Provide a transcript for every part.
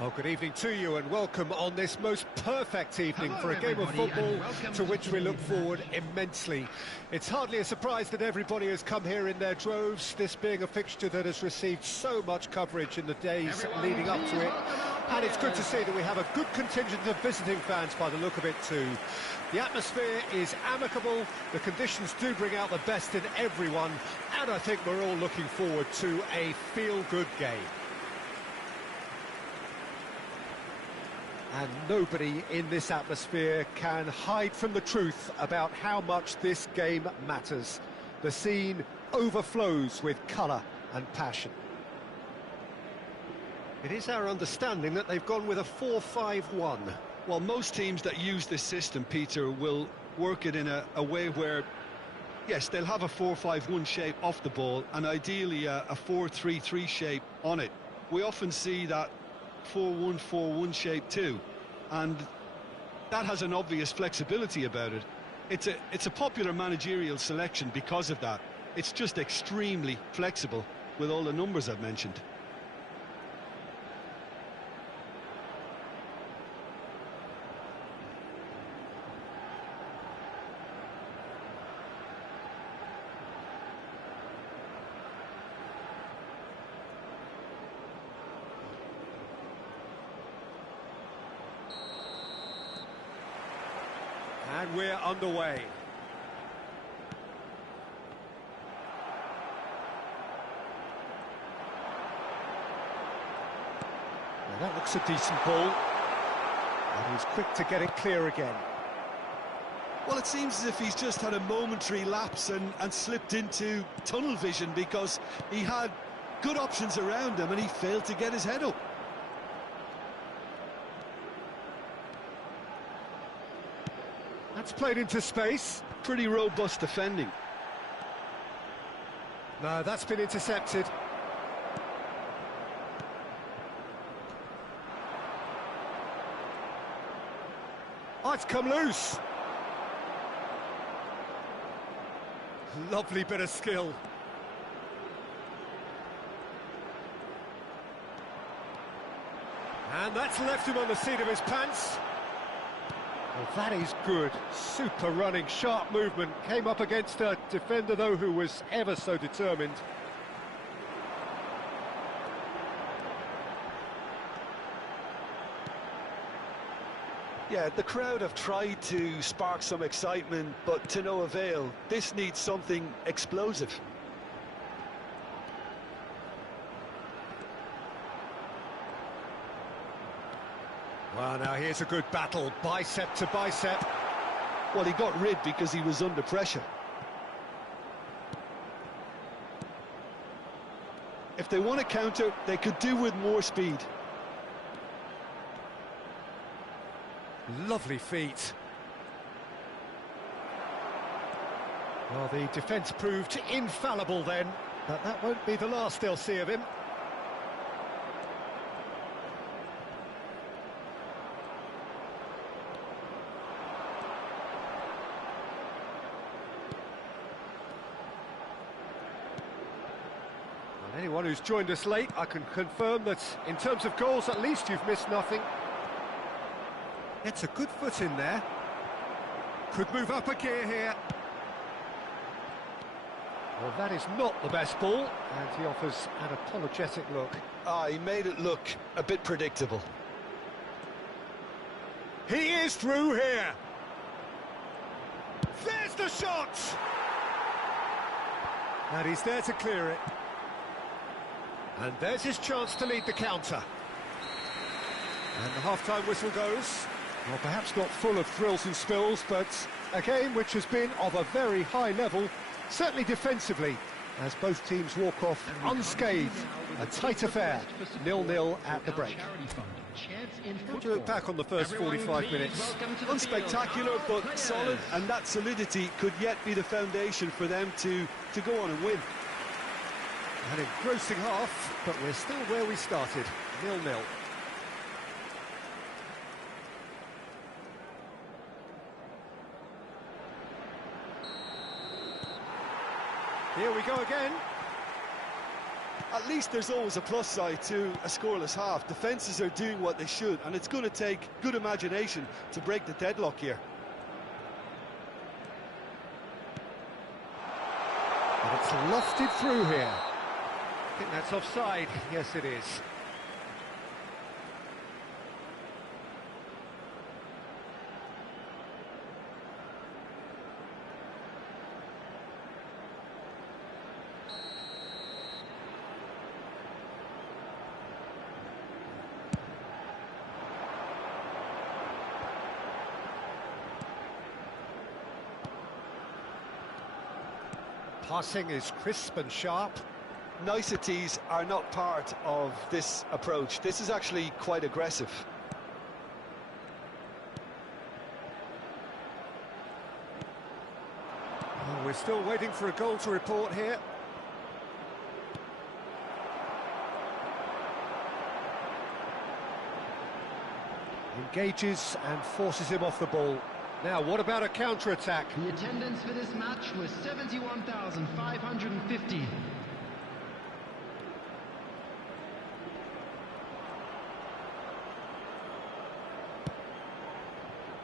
Well, good evening to you and welcome on this most perfect evening for a game of football to which we look forward immensely. It's hardly a surprise that everybody has come here in their droves, this being a fixture that has received so much coverage in the days leading up to it. And it's good to see that we have a good contingent of visiting fans by the look of it too. The atmosphere is amicable, the conditions do bring out the best in everyone, and I think we're all looking forward to a feel-good game. And nobody in this atmosphere can hide from the truth about how much this game matters. The scene overflows with colour and passion. It is our understanding that they've gone with a 4-5-1. Well, most teams that use this system, Peter, will work it in a way where, yes, they'll have a 4-5-1 shape off the ball and ideally a 4-3-3 shape on it. We often see that 4-1-4-1 shape too, and that has an obvious flexibility about it. It's a popular managerial selection because of that. It's just extremely flexible with all the numbers I've mentioned. And we're underway. Now that looks a decent ball. And he's quick to get it clear again. Well, it seems as if he's just had a momentary lapse and slipped into tunnel vision because he had good options around him and he failed to get his head up. That's played into space. Pretty robust defending. No, that's been intercepted. Oh, it's come loose. Lovely bit of skill. And that's left him on the seat of his pants. Well, that is good. Super running, sharp movement. Came up against a defender, though, who was ever so determined. Yeah, the crowd have tried to spark some excitement, but to no avail. This needs something explosive. Well, now here's a good battle, bicep to bicep. Well, he got rid because he was under pressure. If they want to counter, they could do with more speed. Lovely feet. Well, the defence proved infallible then, but that won't be the last they'll see of him. Anyone who's joined us late, I can confirm that in terms of goals, at least you've missed nothing. It's a good foot in there. Could move up a gear here. Well, that is not the best ball, and he offers an apologetic look. He made it look a bit predictable. He is through here. There's the shot! And he's there to clear it. And there's his chance to lead the counter. And the half-time whistle goes. Well, perhaps not full of thrills and spills, but a game which has been of a very high level, certainly defensively, as both teams walk off unscathed. A tight affair, 0-0 at the break. How do you look back on the first 45 minutes? Unspectacular, but solid, and that solidity could yet be the foundation for them to go on and win. An engrossing half, but we're still where we started, 0-0. Here we go again. At least there's always a plus side to a scoreless half. Defences are doing what they should, and it's going to take good imagination to break the deadlock here. And it's lofted through here. I think that's offside. Yes, it is. Passing is crisp and sharp. Niceties are not part of this approach. This is actually quite aggressive. Oh, we're still waiting for a goal to report here. Engages and forces him off the ball. Now, what about a counter-attack? The attendance for this match was 71,550.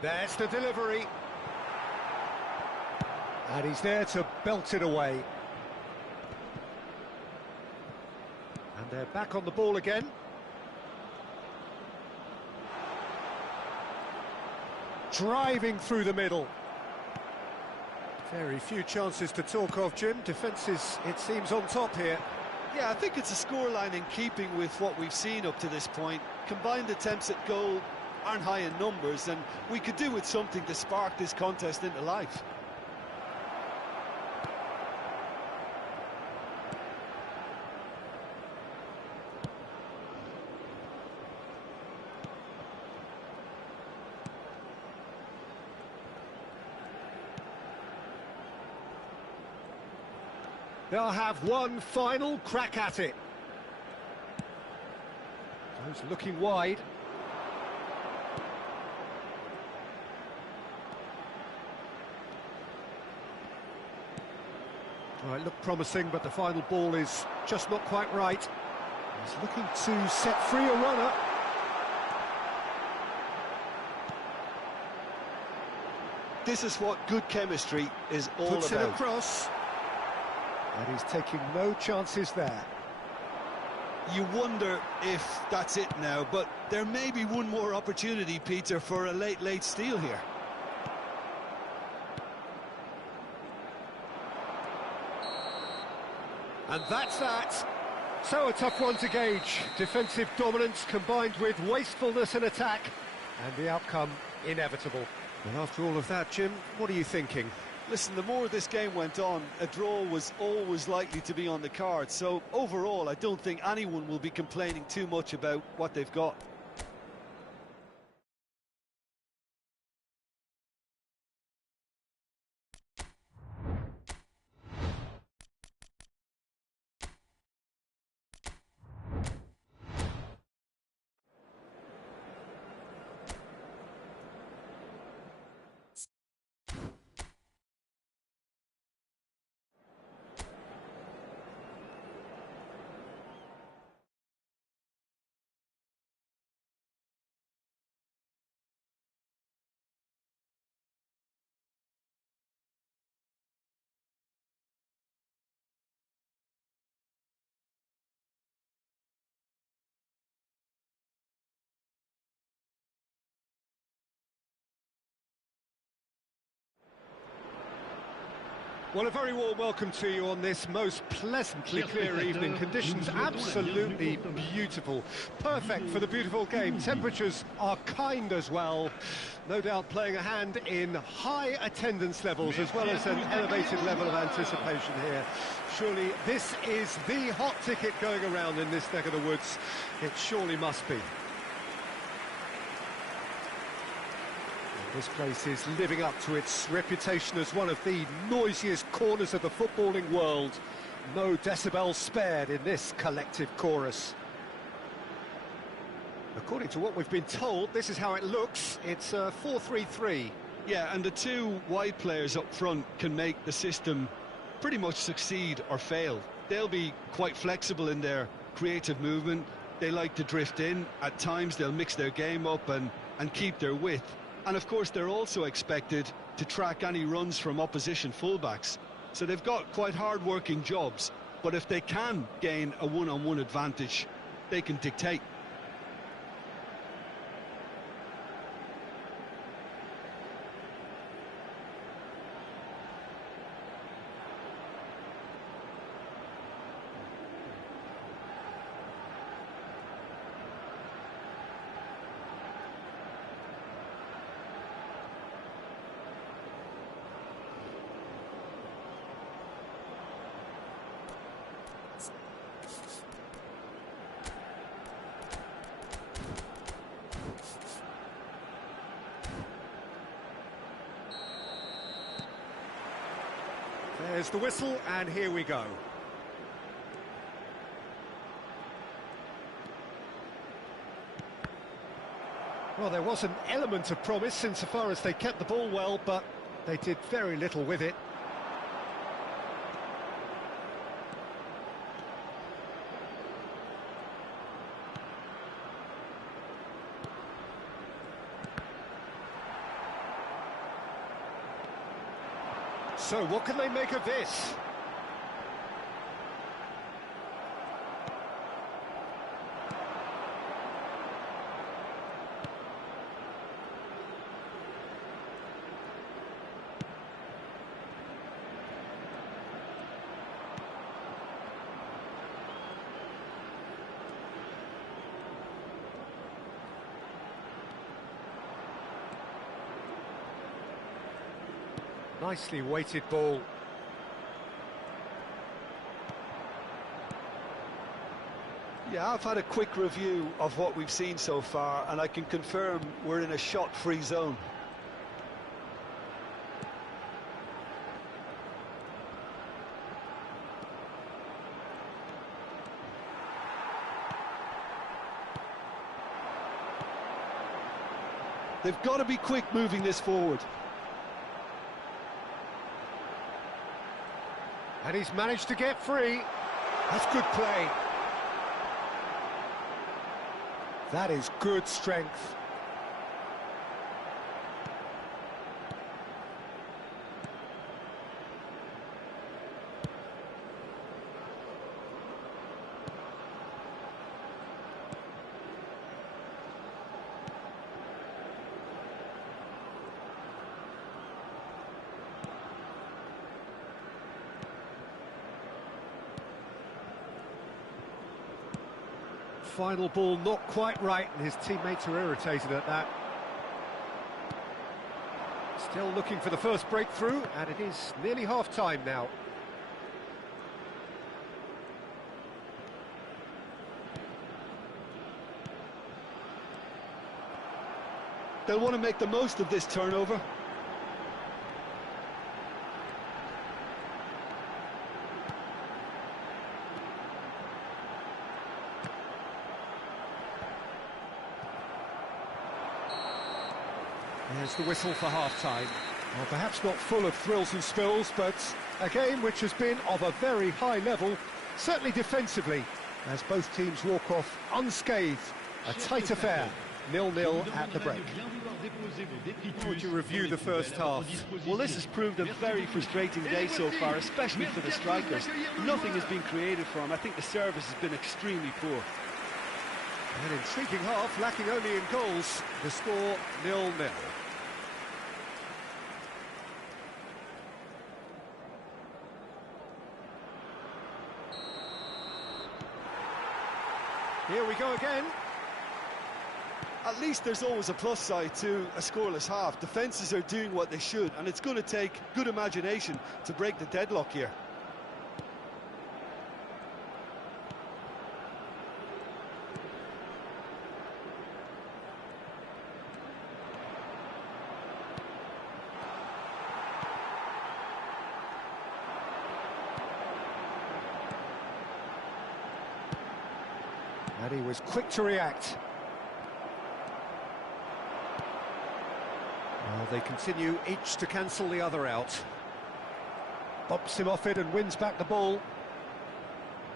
There's the delivery. And he's there to belt it away. And they're back on the ball again. Driving through the middle. Very few chances to talk of, Jim. Defence is, it seems, on top here. Yeah, I think it's a scoreline in keeping with what we've seen up to this point. Combined attempts at goal aren't high in numbers, and we could do with something to spark this contest into life. They'll have one final crack at it. Those looking wide. Well, it looked promising, but the final ball is just not quite right. He's looking to set free a runner. This is what good chemistry is all Puts about. it across. And he's taking no chances there. You wonder if that's it now, but there may be one more opportunity, Peter, for a late steal here. And that's that. So a tough one to gauge. Defensive dominance combined with wastefulness in attack, and the outcome inevitable. And after all of that, Jim, what are you thinking? Listen, the more this game went on, a draw was always likely to be on the card. So overall, I don't think anyone will be complaining too much about what they've got. Well, a very warm welcome to you on this most pleasantly clear evening. Conditions absolutely beautiful. Perfect for the beautiful game. Temperatures are kind as well. No doubt playing a hand in high attendance levels as well as an elevated level of anticipation here. Surely this is the hot ticket going around in this neck of the woods. It surely must be. This place is living up to its reputation as one of the noisiest corners of the footballing world. No decibels spared in this collective chorus. According to what we've been told, this is how it looks. It's 4-3-3. Yeah, and the two wide players up front can make the system pretty much succeed or fail. they'll be quite flexible in their creative movement. They like to drift in. At times they'll mix their game up and keep their width. And of course they're also expected to track any runs from opposition fullbacks. So they've got quite hard-working jobs, but if they can gain a one-on-one advantage, they can dictate. There's the whistle, and here we go. Well, there was an element of promise insofar as they kept the ball well, but they did very little with it. So, what can they make of this? Nicely weighted ball. Yeah, I've had a quick review of what we've seen so far, and I can confirm we're in a shot-free zone. They've got to be quick moving this forward. And he's managed to get free. That's good play. That is good strength. Final ball not quite right, and his teammates are irritated at that. Still looking for the first breakthrough, and it is nearly half-time now. They'll want to make the most of this turnover. There's the whistle for half-time. Well, perhaps not full of thrills and spills, but a game which has been of a very high level, certainly defensively, as both teams walk off unscathed. A tight affair, 0-0 at the break. How would you review the first half? Well, this has proved a very frustrating day so far, especially for the strikers. Nothing has been created for them. I think the service has been extremely poor. An intriguing half, lacking only in goals. The score 0-0. Here we go again. At least there's always a plus side to a scoreless half. Defences are doing what they should, and it's going to take good imagination to break the deadlock here. And he was quick to react. Well, they continue each to cancel the other out. Bumps him off it and wins back the ball.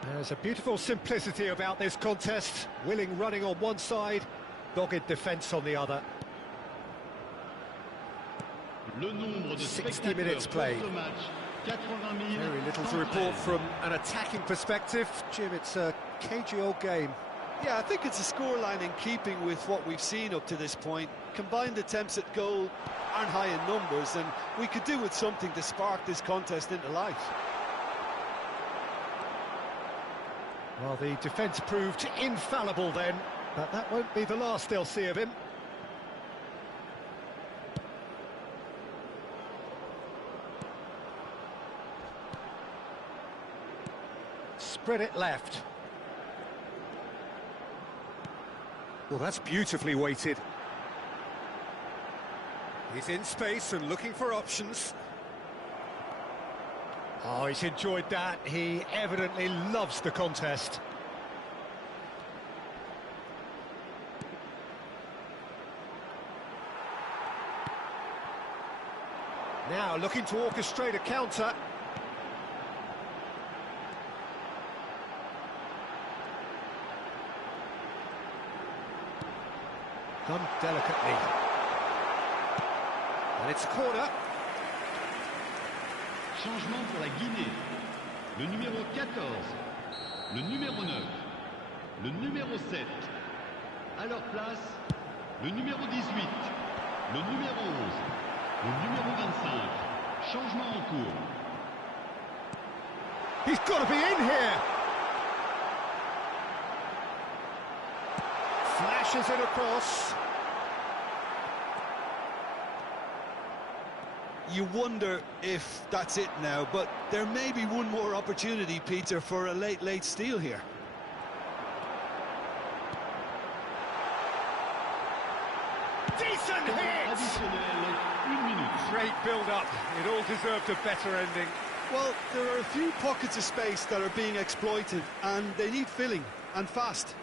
There's a beautiful simplicity about this contest. Willing running on one side, dogged defence on the other. 60 minutes played. Very little to report from an attacking perspective. Jim, it's a cagey old game. Yeah, I think it's a scoreline in keeping with what we've seen up to this point. Combined attempts at goal aren't high in numbers, and we could do with something to spark this contest into life. Well, the defence proved infallible then, but that won't be the last they'll see of him. Spread it left. Well, that's beautifully weighted. He's in space and looking for options. Oh, he's enjoyed that. He evidently loves the contest. Now looking to orchestrate a counter. Done delicately. And it's a corner. Changement pour la Guinée. Le numéro 14, le numéro 9, le numéro 7. À leur place, le numéro 18, le numéro 11, le numéro 25. Changement en cours. He's got to be in here. Flashes it across. You wonder if that's it now, but there may be one more opportunity, Peter, for a late steal here. Decent hit! Great build-up. It all deserved a better ending. Well, there are a few pockets of space that are being exploited, and they need filling, and fast.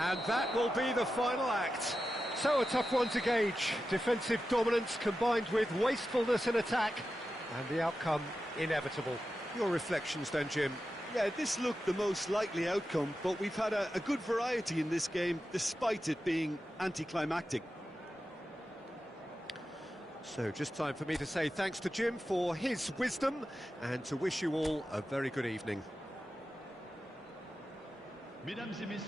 And that will be the final act. So a tough one to gauge. Defensive dominance combined with wastefulness in attack, and the outcome inevitable. Your reflections then, Jim? Yeah, this looked the most likely outcome, but we've had a good variety in this game, despite it being anticlimactic. So just time for me to say thanks to Jim for his wisdom, and to wish you all a very good evening. Mesdames et messieurs.